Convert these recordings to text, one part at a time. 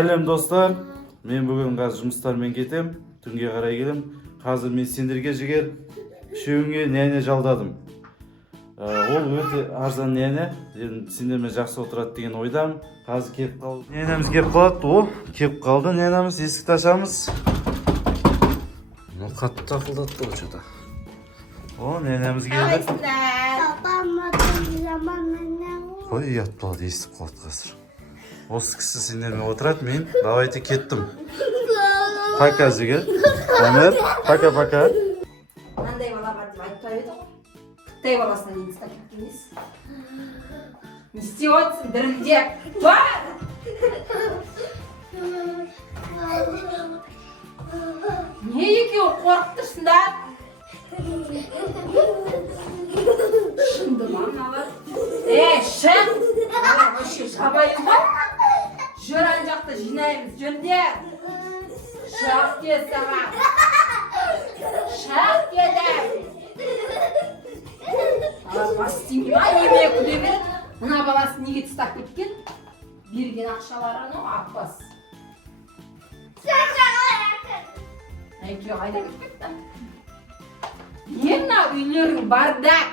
Сәлем достар, мен бүгін қазір жұмыстармен кетем, түнге қарай келем. Қазір мен сендерге жігер үшеуіңе нәне жалдадым. Ол өте арзан нәне, сендермен жақсы отырады деген ойдам. Қазір келіп қалды. Нәнеміз келіп қалады, келіп қалды нәнеміз, есікті ашамыз. Қатты ақылдатты ол что-то. Нәнеміз келді. Қой, ұят болады, естіп қалды қазір. Осы кісі сендермен отырады, мен давайте кеттім. Пока жігер. Әмір, пока-пока. Қандай бала бар деп айтпай еді ғой. Қытай баласына дейін стакан емес. Не істеп отырсың дірілдеп? Бар! Не екеуі қорқып тұрсыңдар? Шынды ма мыналар? Шын! Вообще жабайын ба? Жүр ана жақта жинаймыз, жүрдер! Шақ кел саған! Шақ келді! Бас істеймей ма? Емeye күле береді. Мына баласы неге тастап кеткен? Берген ақшалары анау аппас. Екеуі қайда кетті? Не мынау үйлерің бардак?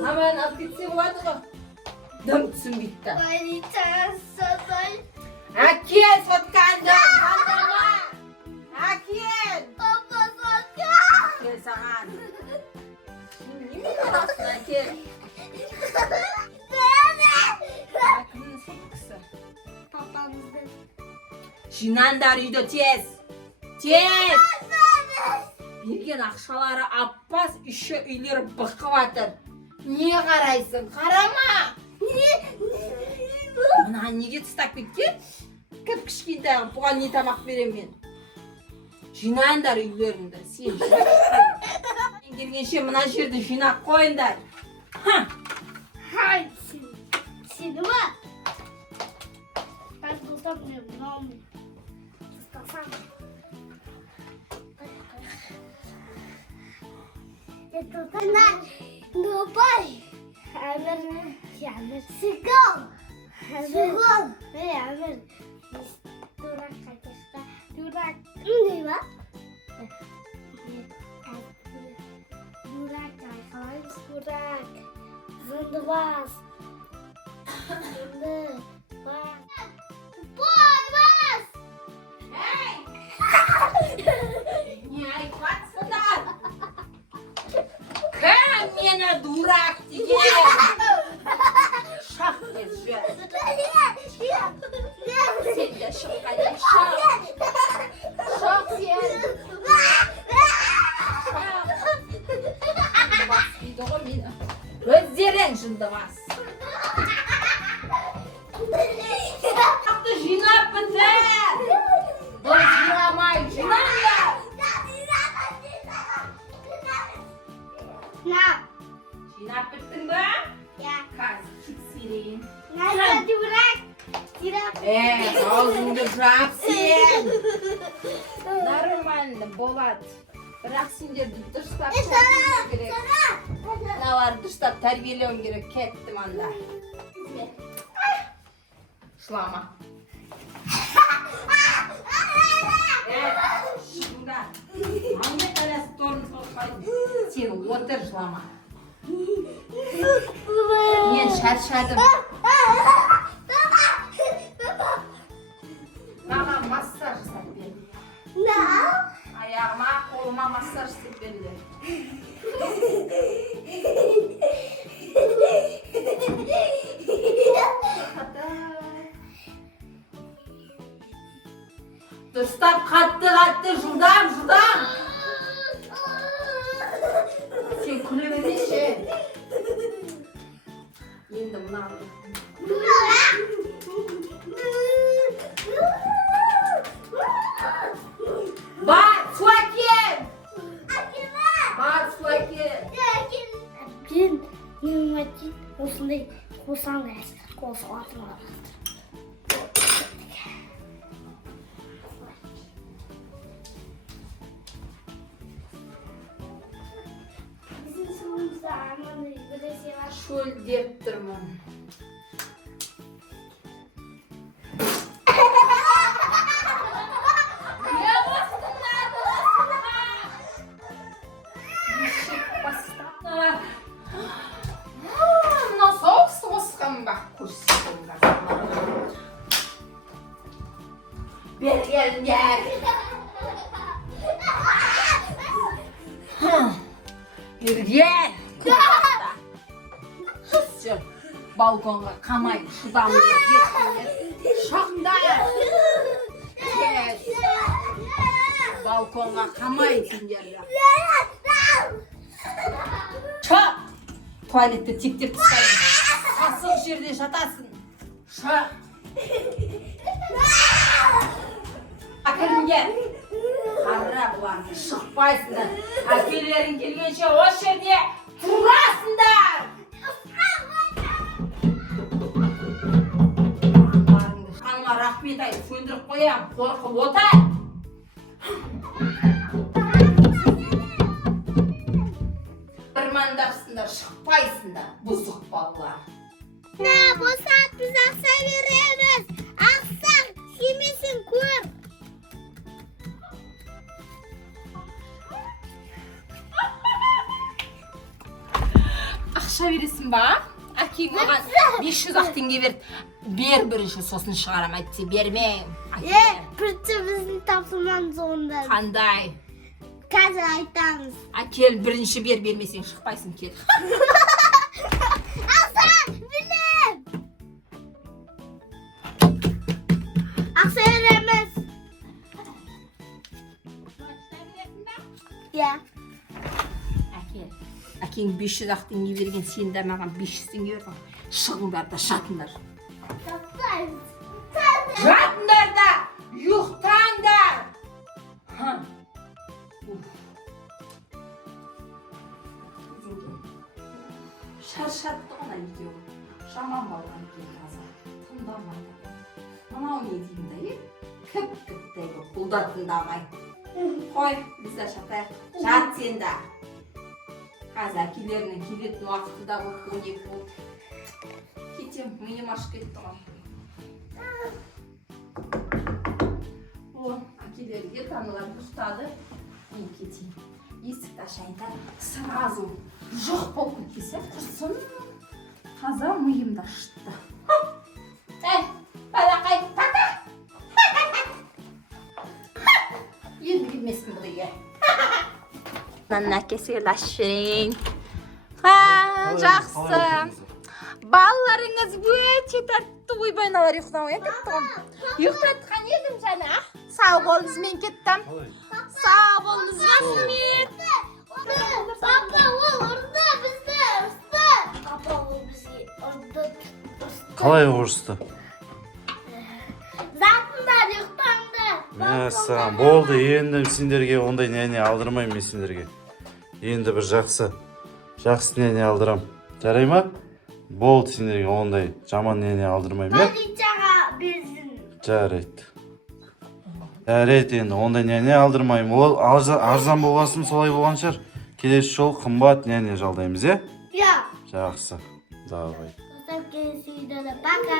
Намайын алып кетсе болады ғой. Дым түсінбейді. Әкел сотканды! Қандама! Әкел! Әкел саған! Неме қаласың әкел? Кімнің соткысы? Папамыздың. Жинаңдар үйді тез! Тез! Берген ақшалары аппас, үші үйлері бұқып атыр. Не қарайсың? Қарама! Мына неге тастап кеткен? Кіп кішкентай, бұған не тамақ берем мен? Жинаңдар үйлеріңді, сен жинақ. Мен келгенше мына жерді жинақ қойыңдар. Хай, сені ма? Ben tutamıyorum, ne olmuyor? Tutasam. Tutamam. Nopay. Amir, Amir. Sigol. Sigol. Hey Amir. Durak kaçışta. Durak. Ne var? Durak kaçış. Durak. Zındırmaz. Zındırmaz. Boğaz! Hey! Ne ayıpatsınlar? Kım meni durak diye! Şak gezce! Sen de şakayın şak! Şak sen! Şak! Bas bir doğru beni! Özlerin şimdi bas! Жинап бітір! Бұл жинамай, жинаңдар! Жинап біттің бі? Қазір тексерейін. Аузыңды жап сен! Нормально болады. Бірақ сендерді дұрыстап тәрбиелеу керек. Мыналарды дұрыстап тәрбиелеуім керек. Кеттім анда. Шлама. Шында. Аңда қаласы торын соқпайды. Сен отыр шлама. Мен шаршадым. Маған массаж жасап берді. Аяғыма, қолыма массаж жасап берді. Дұрыстап қатты, жылдам! Сен күліп емеші. Енді мұна алды. Бар, су әкел! Бар, су әкел! Әбден, нематин, осындай қосаң да әсір, қосып атым алады. Шөлдеп тұрмын. Bergenler. Bergen. Kutrakta. Kızcığım. Balkonga kamayın. Şuradan şaklar. Kes. Balkonga kamayın sinirler. Şak. Tuvalette tiktip tıkayın. Asıl yerde şatasın. Şak. Akılın gel. Harra bulandı. Şıkpaysınlar. Akıllerin gelgençe o yerde durasınlar. Kanıma rahmet ayı söndürüp koyayım. Korkup otay. Irmandapsınlar, şıkpaysınlar. Buzuk ballar. Ne bu saat biz aksa veririz. Aksa kimisin kur. Ақша бересің ба? Әкең маған 500 теңге берді. Бер бірінші сосын шығарам әйтсе бермеймін. Бірінші біздің тапсырмамыз онда. Қандай? Қазір айтамыз. Әкел бірінші бермесең шықпайсың кет. Ақса білем. Ақса вереміз. Иә. Әкел. Әкең 500 теңге берген, сен де маған 500 теңге бердің. Шығыңдар да жатыңдар. Жатыңдар да, ұйықтаңдар. Шаршатты ғана екеуі. Жаман балған екен қазір. Тыңдамайды. Мынау не деймін да, кіп-кіптегі бұлда тыңдамай. Қой, біз де жатайық. Жат сен де. Қазір әкелерінің келетін уақыты да болды, 12 болды. Кетем, миым ашып кетті ғой. О, әкелерге таналар ұстады. Мен кетейін. Есікті ашайын да сразу жоқ болып кетпесе құрсын. Қазір миымда шытты. Балақай, пата! Енді келмесін бұл үйге. Мына әкесіге лашырейін. Жақсы. Балаларыңыз өте тәтті. Ойбай, аналар ұйықтауға кеттім. Ұйықтатқан едім жаңа. Сау болыңыз, мен кеттім. Сау болыңыз, рахмет. Папа, ол ұрды бізді, ұрды. Папа, ол бізге ұрды. Қалай ұрысты? Затындар ұйықтанды. Мәссаған, болды, енді сендерге ондай нәне алдырмаймын мен сендерге. Енді бір жақсы нәне алдырам. Жарай ма? Болды, сендерге ондай жаман нәне алдырмаймын, е? Полицияға берсін. Жарайды. Жарайды, енді ондай нәне алдырмаймын. Ол арзан болғасын солай болған шығар. Келесі жол қымбат нәне жалдаймыз, е? Иә. Жақсы. Давай. Келесі видеода пока.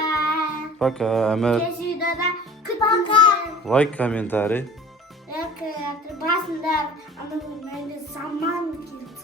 Пока, Әмір. Келесі видеода күтіңіздер. Лайк, комментарий. Басында анау мәңгі заман келді.